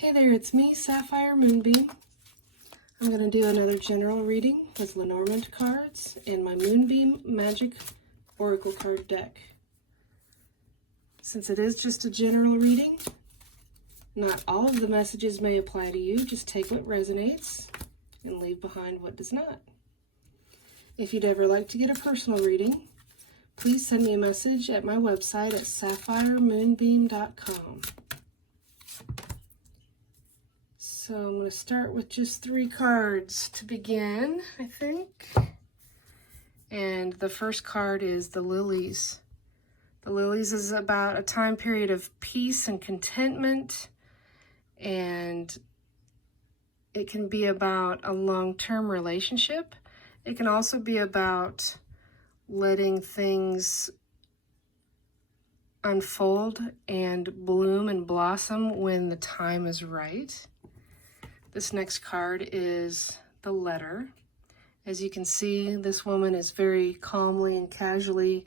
Hey there, it's me, Sapphire Moonbeam. I'm going to do another general reading with Lenormand cards and my Moonbeam Magick Oracle card deck. Since it is just a general reading, not all of the messages may apply to you. Just take what resonates and leave behind what does not. If you'd ever like to get a personal reading, please send me a message at my website at sapphiremoonbeam.com. So I'm going to start with just 3 cards to begin, I think. And the first card is the Lilies. The Lilies is about a time period of peace and contentment, and it can be about a long-term relationship. It can also be about letting things unfold and bloom and blossom when the time is right. This next card is the Letter. As you can see, this woman is very calmly and casually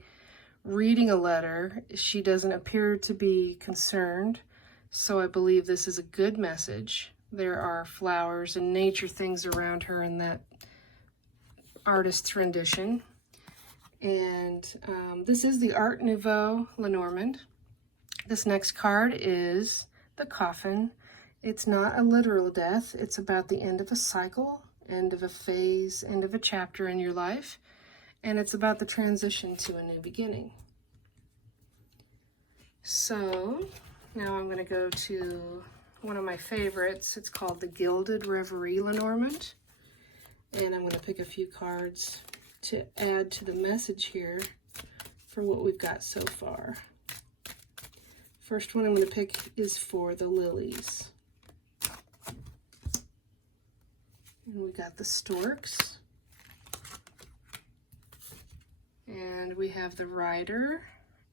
reading a letter. She doesn't appear to be concerned, so I believe this is a good message. There are flowers and nature things around her in that artist's rendition. And this is the Art Nouveau Lenormand. This next card is the Coffin. It's not a literal death. It's about the end of a cycle, end of a phase, end of a chapter in your life. And it's about the transition to a new beginning. So now I'm going to go to one of my favorites. It's called the Gilded Reverie Lenormand. And I'm going to pick a few cards to add to the message here for what we've got so far. First one I'm going to pick is for the Lilies. And we got the Storks. And we have the Rider.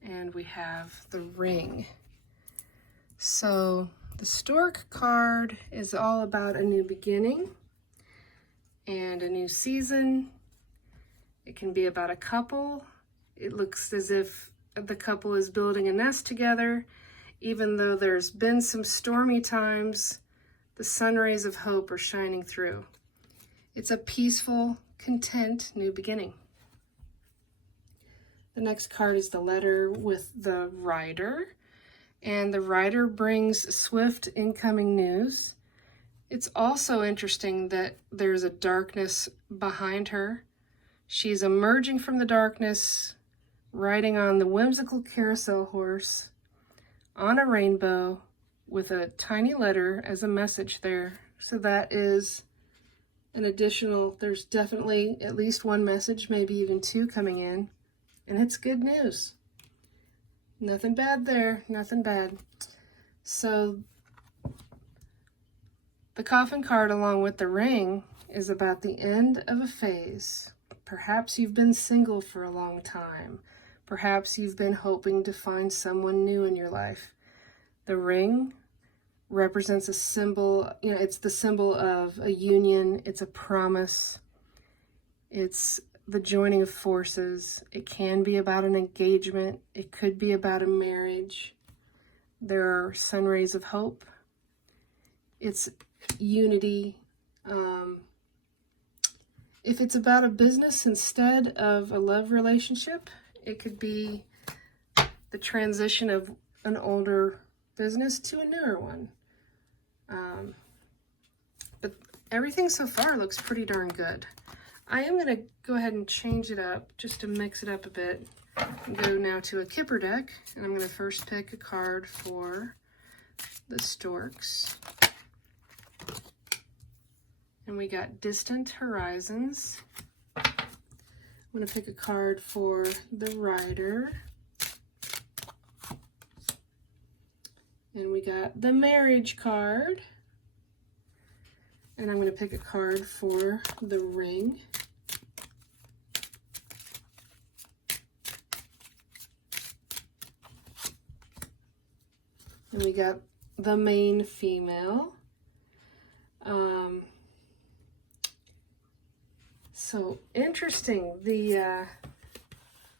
And we have the Ring. So the Stork card is all about a new beginning and a new season. It can be about a couple. It looks as if the couple is building a nest together. Even though there's been some stormy times, the sun rays of hope are shining through. It's a peaceful, content new beginning. The next card is the Letter with the Rider. And the Rider brings swift incoming news. It's also interesting that there's a darkness behind her. She's emerging from the darkness, riding on the whimsical carousel horse, on a rainbow, with a tiny letter as a message there. So that is an additional, there's definitely at least one message, maybe even 2 coming in, and it's good news. Nothing bad there, nothing bad. So the Coffin card along with the Ring is about the end of a phase. Perhaps you've been single for a long time. Perhaps you've been hoping to find someone new in your life. The Ring represents a symbol, it's the symbol of a union, it's a promise, it's the joining of forces. It can be about an engagement, it could be about a marriage. There are sun rays of hope. It's unity. If it's about a business instead of a love relationship, it could be the transition of an older business to a newer one. But everything so far looks pretty darn good. I am going to go ahead and change it up just to mix it up a bit. And go now to a Kipper deck, and I'm going to first pick a card for the Storks. And we got Distant Horizons. I'm going to pick a card for the Rider. And we got the Marriage card. And I'm going to pick a card for the Ring. And we got the Main Female. So interesting. The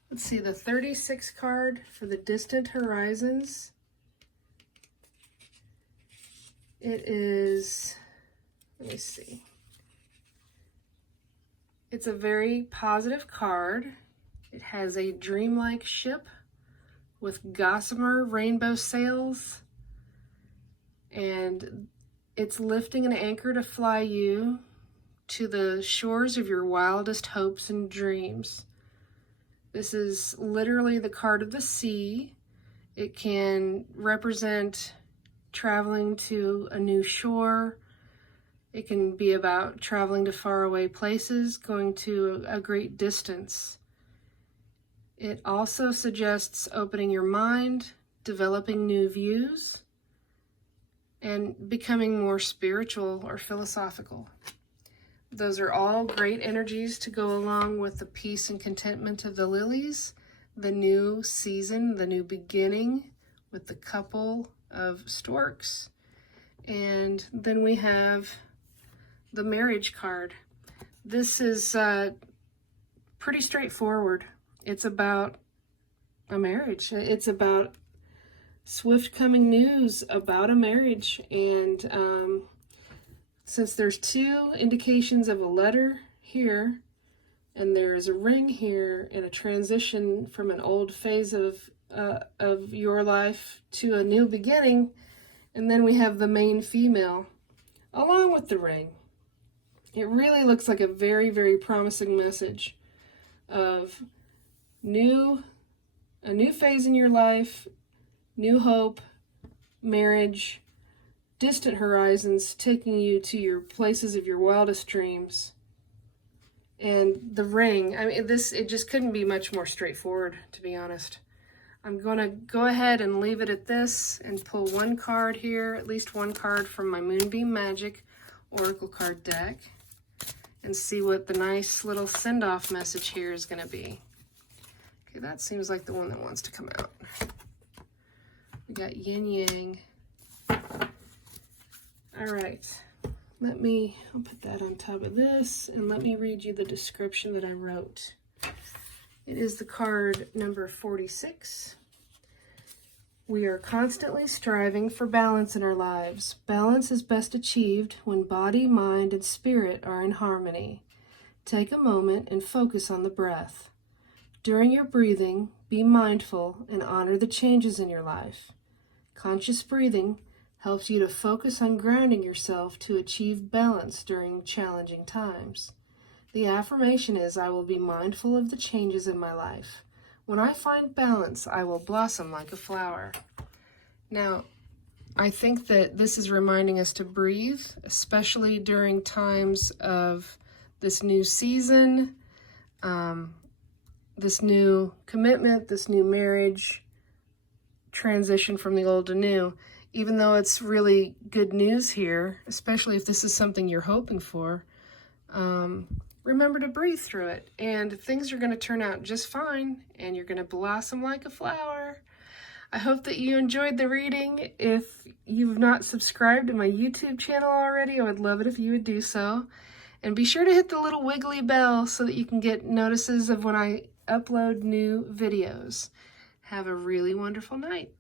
let's see, the 36 card for the Distant Horizons It is, let me see. It's a very positive card. It has a dreamlike ship with gossamer rainbow sails, and it's lifting an anchor to fly you to the shores of your wildest hopes and dreams. This is literally the card of the sea. It can represent traveling to a new shore. It can be about traveling to faraway places, going to a great distance. It also suggests opening your mind, developing new views, and becoming more spiritual or philosophical. Those are all great energies to go along with the peace and contentment of the lilies, the new season, the new beginning with the couple of storks. And then we have the marriage card. This is pretty straightforward. It's about a marriage. It's about swift coming news about a marriage. And since there's two indications of a letter here, and there is a ring here, and a transition from an old phase of your life to a new beginning, and then we have the main female along with the ring. It really looks like a very, very promising message of a new phase in your life, new hope, marriage, distant horizons taking you to your places of your wildest dreams. And the ring, I mean, it just couldn't be much more straightforward, to be honest. I'm going to go ahead and leave it at this and pull one card here, at least one card from my Moonbeam Magick Oracle card deck, and see what the nice little send-off message here is going to be. Okay, that seems like the one that wants to come out. We got yin yang. All right, I'll put that on top of this, and let me read you the description that I wrote. It is the card number 46. We are constantly striving for balance in our lives. Balance is best achieved when body, mind, and spirit are in harmony. Take a moment and focus on the breath. During your breathing, be mindful and honor the changes in your life. Conscious breathing helps you to focus on grounding yourself to achieve balance during challenging times. The affirmation is, I will be mindful of the changes in my life. When I find balance, I will blossom like a flower. Now, I think that this is reminding us to breathe, especially during times of this new season, this new commitment, this new marriage, transition from the old to new. Even though it's really good news here, especially if this is something you're hoping for, remember to breathe through it, and things are going to turn out just fine, and you're going to blossom like a flower. I hope that you enjoyed the reading. If you've not subscribed to my YouTube channel already, I would love it if you would do so. And be sure to hit the little wiggly bell so that you can get notices of when I upload new videos. Have a really wonderful night.